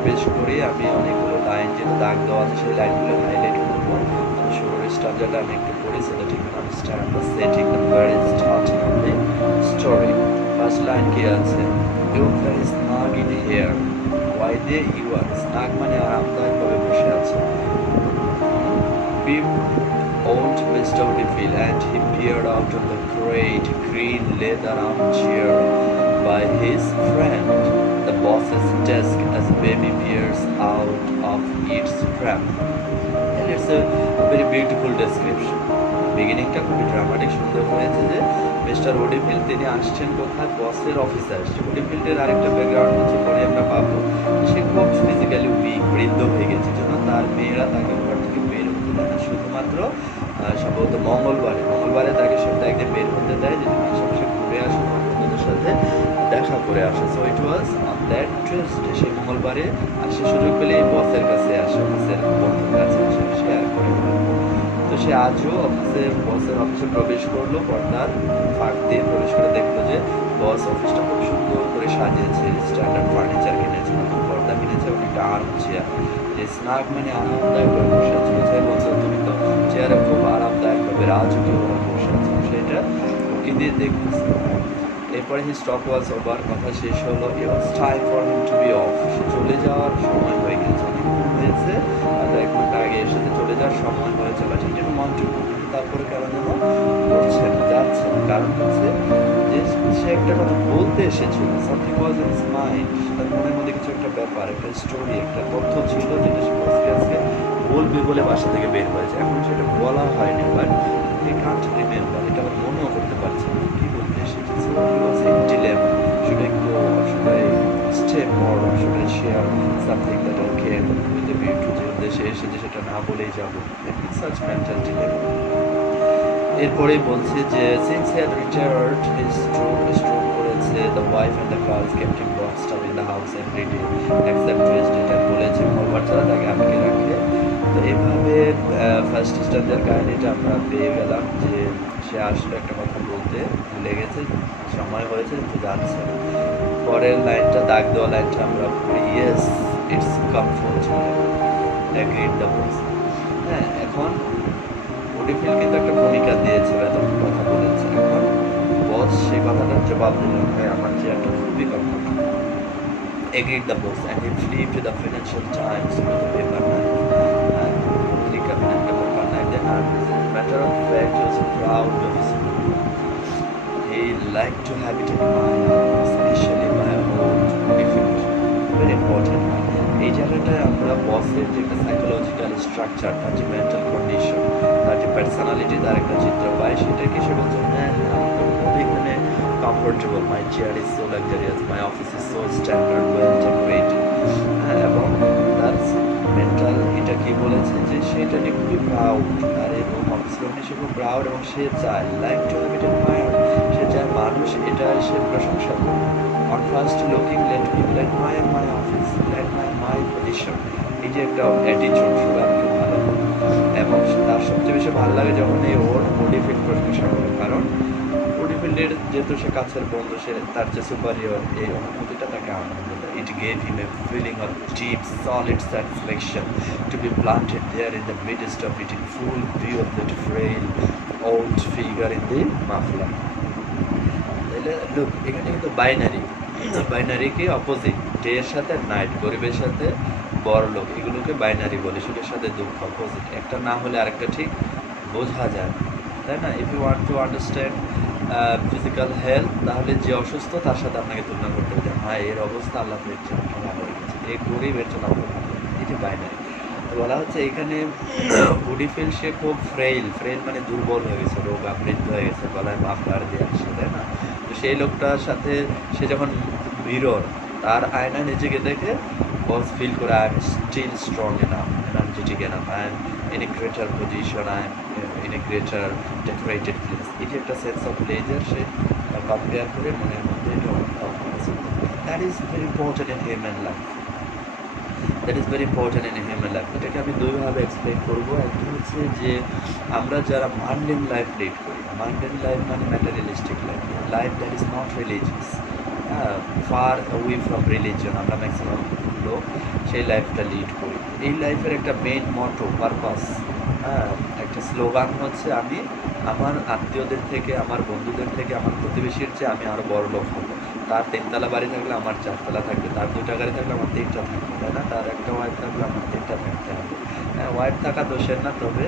প্রবেশ করি আমি অনেকগুলো লাইন যেটা দাগ দেওয়া আছে সেই লাইনগুলো হাইলাইট করবো। আমি শুরুর স্টানজাটা আমি একটু পড়ি so that you can understand the setting, the very starting of the story. First line কি আছে? You very snug in here. Why there you are? Snug মানে আরামদায়কভাবে বসে আছে। Pip owned Mr. Woodfield and he peered out on the great green leather armchair by his friend, the boss's desk, as baby peers out of its trap. And it's a very beautiful description. বিগিনিংটা খুবই dramatic সুন্দর হয়েছে যে mister ওডিফিল্ড তিনি আসছেন কোথায় বসের অফিসে আসছে। ওডিফিল্ডের আরেকটা ব্যাকগ্রাউন্ড হচ্ছে পরে আমরা পাবো সে খুব ফিজিক্যালি উইক বৃদ্ধ হয়ে গেছে জন্য তার মেয়েরা তাকে ঘর থেকে বের হতে দেয় না শুধুমাত্র সম্ভবত মঙ্গলবারে তাকে সপ্তাহে একদিন বের হতে দেয় যে তুমি আশেপাশে ঘুরে আসো বন্ধুদের সাথে দেখা করে আসো। So it was on that Tuesday সেই মঙ্গলবারে আর সে সুযোগ পেলে এই বসের কাছে আসে অফিসের বন্ধুর কাছে আসে শেয়ার করে তো সে আজও বসের অফিসে প্রবেশ করলো পর্দার ফাঁক দিয়ে প্রবেশ করে দেখলো যে বস অফিসটা খুব সুন্দর করে সাজিয়েছে স্ট্যান্ডার্ড ফার্নিচার কিনেছে নতুন পর্দা কিনেছে অনেকটা আরাম চেয়ার যে স্নাগ মানে আরামদায়কভাবে বসে আছে বুঝাই বলছো তুমি তো চেয়ারে খুব আরামদায়কভাবে রাজকীয়ভাবে বসে আছে সেটা ওকে দিয়ে দেখতেছে। এরপরে হি স্টপ ওয়াজ ওভার কথা শেষ হলো it was time for him to be off সে চলে যাওয়ার সময় হয়ে গেছে অনেকক্ষণ হয়েছে আর 1 ঘন্টা আগে এসে চলে যাওয়ার সময় হয়েছে বাট এটা মন টু তারপরে কেন যেন করছে না যাচ্ছে কারণ হচ্ছে যে সে একটা কথা বলতে এসেছিল something was in his mind তার মনের মধ্যে কিছু একটা ব্যাপার একটা স্টোরি একটা তথ্য ছিল যেটা সে বসকে আজকে বলবে বলে বাসা থেকে বের হয়েছে এখন সেটা বলা হয়নি বাট হি কান্ট রিমেম্বার এটা আবার মনেও করতে পারছে না কি বলতে এসেছে so he was in dilemma should I go should I stay more should I share something that eye care with the view to যে উদ্দেশ্যে এসেছে সেটা না বলেই যাবো সাচ মেন্টাল ডিলেমা। এরপরেই বলছে যে since he had retired his stroke করেছে the wife and the girls kept him boxed up in the house every day except Tuesday এটা বলেছে মঙ্গলবার ছাড়া তাকে আটকে রাখে। তো এভাবে ফার্স্ট স্টান্ডার্ড কাহিনিটা আমরা পেয়ে গেলাম যে সে আসলে একটা কথা বলতে ভুলে গেছে সময় হয়েছে কিন্তু যাচ্ছে না। পরের লাইনটা দাগ দেওয়া লাইনটা আমরা পড়ি yes it's comfort agreed the boss. হ্যাঁ এখন ওডিফিল্ড কিন্তু একটা ভূমিকা দিয়েছে বা এত কথা বলেছে এখন বস সেই কথাটার জবাব দিল ভাই আমার চেয়ারটা খুবই comfort agreed the boss and he flipped the Financial Times with the paper knife and click up in the paper knife then as a matter of fact he was proud of his work. He liked to have it in mind especially my own defeat very important এই জায়গাটায় আমরা বসের যে একটা psychological structure তার যে mental condition তার যে পার্সোনালিটি তার একটা চিত্র পাই সেটাকে সে বলছে হ্যাঁ আমি তো খুবই এখানে comfortable, my chair is so luxurious, my office is so standard, well decorated এবং তার মেন্টাল এটা কি বলেছে যে সেটা নিয়ে খুবই প্রাউড আর এই রুম অফিস রুম নিয়ে সে খুব প্রাউড এবং সে চায় like to have it admired সে চায় মানুষ এটা সে প্রশংসা করবে on first looking let people admire my office admire my position এই যে একটা অ্যাটিটিউড সেটা আমাকে ভালো এবং তার সবচেয়ে বেশি ভালো লাগে যখন এই ওর ওডিফিল্ড প্রশংসা করে কারণ ওডিফিল্ডের যেহেতু সে কাছের বন্ধু সে তার যে সুপারিয়র এই অনুভূতিটা তাকে আনন্দ দেয় it gave him a feeling of deep solid satisfaction to be planted there in the midst of it in full view of that frail old figure in the muffler. তাহলে লুক এখানে কিন্তু বাইনারিকে opposite day এর সাথে night গরিবের সাথে বড় লোক এগুলোকে বাইনারি বলে সুখের সাথে দুঃখ অপোজিট একটা না হলে আরেকটা ঠিক বোঝা যায় তাই না। If you want to understand physical health তাহলে যে অসুস্থ তার সাথে আপনাকে তুলনা করতে হবে হ্যাঁ এর অবস্থা আল্লাহ এর জন্য ভালো রেখেছে এই গরিব এর জন্য আপনার ভালো এই যে বাইনারি বলা হচ্ছে এখানে ওডিফিল্ড সে খুব ফ্রেইল মানে দুর্বল হয়ে গেছে রোগ বৃদ্ধ হয়ে গেছে গলায় মাফলার দিয়ে আসছে তাই না। তো সেই লোকটার সাথে সে যখন মিরর তার আয়নায় নিজেকে দেখে বস ফিল করে I am still strong enough energetic enough I am in a greater position I am in a greater decorated place এই যে একটা সেন্স অফ প্লেজার সে কম্পেয়ার করে মনের মধ্যে এটা that is very important in human life এটাকে আমি দুইভাবে এক্সপ্লেন করবো একটা হচ্ছে যে আমরা যারা মান্ডেন লাইফ লিড করি মান্ডেন লাইফ মানে materialistic life that is not religious হ্যাঁ, ফার অ্যাওয়ে ফ্রম রিলিজন, আমরা ম্যাক্সিমাম লোক সেই লাইফটা লিড করি। এই লাইফের একটা মেইন মটো পারপাস, হ্যাঁ, একটা স্লোগান হচ্ছে আমি আমার আত্মীয়দের থেকে, আমার বন্ধুদের থেকে, আমার প্রতিবেশীর চেয়ে আমি আরও বড় লোক হবো। তার 3 তলা বাড়ি থাকলে আমার 4 তলা থাকবে, তার 2টা গাড়ি থাকলে আমার 3টা থাকবে, তাই না? তার একটা ওয়াইফ থাকলে আমার 3টা থাকতে হবে। হ্যাঁ, ওয়াইফ থাকা দোষের না, তবে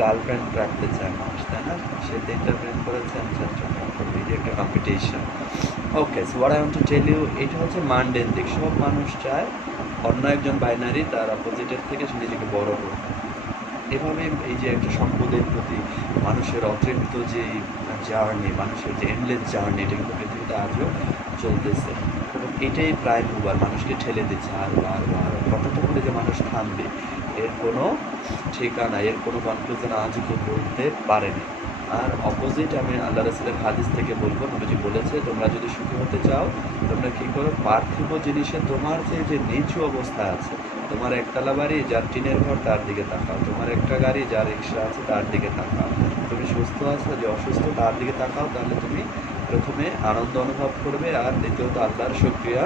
গার্লফ্রেন্ড রাখতে চায় মানুষ, তাই না? সে 3টা ফ্রেন্ড করেছে, আমি 4টা ফ্রেন্ড করবো, এই যে একটা competition. Okay, so what I want to tell you, এটা হচ্ছে মানডেন দিক। সব মানুষ চায় অন্য একজন বাইনারি তার অপোজিটের থেকে সে নিজেকে বড় করবে। এভাবে এই যে একটা সম্পদের প্রতি মানুষের অতৃপ্ত যে জার্নি, মানুষের যে এন্ডলেস জার্নি, এটা কিন্তু পৃথিবীতে আজও চলতেছে, এবং এটাই প্রায় মুভার, মানুষকে ঠেলে দিচ্ছে আরও আরও আরও। কতটা করে যে মানুষ থামবে এর কোনো ঠিকানা, এর কোনো কনক্লুশন আজও কেউ বলতে পারেনি। আর অপোজিট আমি আল্লাহ রাসূলের হাদিস থেকে বলবো, নবীজি বলেছে তোমরা যদি সুখী হতে চাও তোমরা কী করো, পার্থিব জিনিসে তোমার যে নিচু অবস্থা আছে, তোমার 1 তলা বাড়ি যার টিনের ঘর তার দিকে তাকাও, তোমার একটা গাড়ি যার রিক্সা আছে তার দিকে তাকাও, তুমি সুস্থ আছো যে অসুস্থ তার দিকে তাকাও, তাহলে তুমি প্রথমে আনন্দ অনুভব করবে, আর দ্বিতীয়ত আল্লাহর শুকরিয়া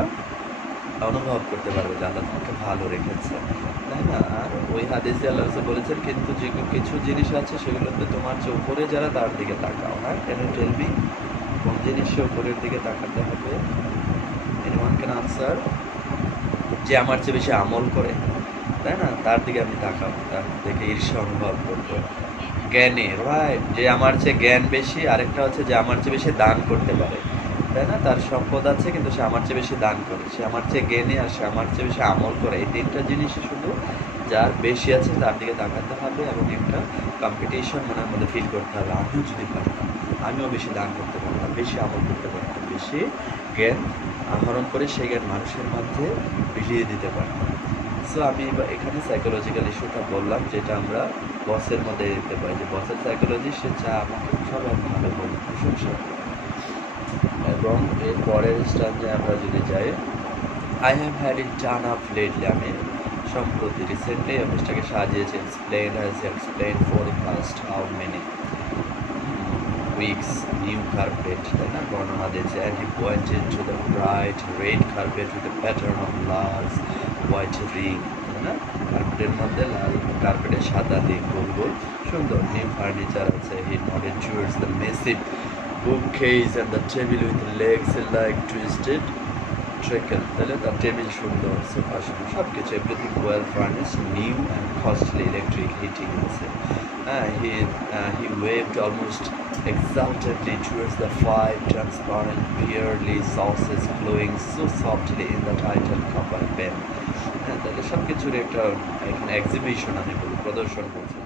অনুভব করতে পারবে যে আল্লাহ তোমাকে ভালো রেখেছে, তাই না? আর ওই হাদিসে আল্লাহ রাসূল বলেছেন কিন্তু যে কিছু জিনিস আছে সেগুলোতে তোমার যে উপরে যারা তার দিকে তাকাও। হ্যাঁ, ক্যান ইউ টেল মি কোন জিনিসে উপরের দিকে তাকাতে হবে? Anyone can answer? যে আমার চেয়ে বেশি আমল করে, তাই না, তার দিকে আমি তাকাবো, তার দেখে ঈর্ষা অনুভব করবো। জ্ঞানী, রাইট, যে আমার চেয়ে জ্ঞান বেশি, আরেকটা হচ্ছে যে আমার চেয়ে বেশি দান করতে পারে, তাই না? তার সম্পদ আছে কিন্তু সে আমার চেয়ে বেশি দান করে, সে আমার চেয়ে জ্ঞানী, আর সে আমার চেয়ে বেশি আমল করে। এই 3টা জিনিসই শুধু যার বেশি আছে তার দিকে তাকাতে হবে, এবং একটা কম্পিটিশন মনের মধ্যে ফিল করতে হবে, আমিও যদি পারতাম, আমিও বেশি দান করতে পারতাম, বেশি আমল করতে পারতাম, বেশি জ্ঞান আহরণ করে সেই জ্ঞান মানুষের মধ্যে বিলিয়ে দিতে পারতাম। সো আমি এখানে সাইকোলজিক্যাল ইস্যুটা বললাম, যেটা আমরা বসের মধ্যে দেখতে পাই, যে বসের সাইকোলজি, সে চায় আমাকে সবাই ভালো বলে, প্রশংসা করে। এবং এর পরের স্ট্যান্ডে আমরা যদি যাই, I have had it done up lately, আমি সম্প্রতি রিসেন্টলি অফিসটাকে সাজিয়েছি, explain for the past how many weeks new carpet, তাই না, বর্ণনা দিয়েছে। And he pointed to the bright red carpet with the pattern of large white ring, তাই না, কার্পেটের মধ্যে লাল, কার্পেটের সাদা রিং, গোল গোল সুন্দর। নিউ ফার্নিচার আছে। হি nodded towards the massive bookcase and the table with legs like twisted trickle, তাহলে তার টেবিল সুন্দর, সোফা সুন্দর, সব কিছু, everything well furnished, new and costly, electric heating আছে। He waved almost exultantly towards the 5 transparent pearly saucers flowing so softly in the title copper pen. হ্যাঁ, তাহলে সব কিছুর একটা এখানে এক্সিবিশন আমি বলি, প্রদর্শন করছি।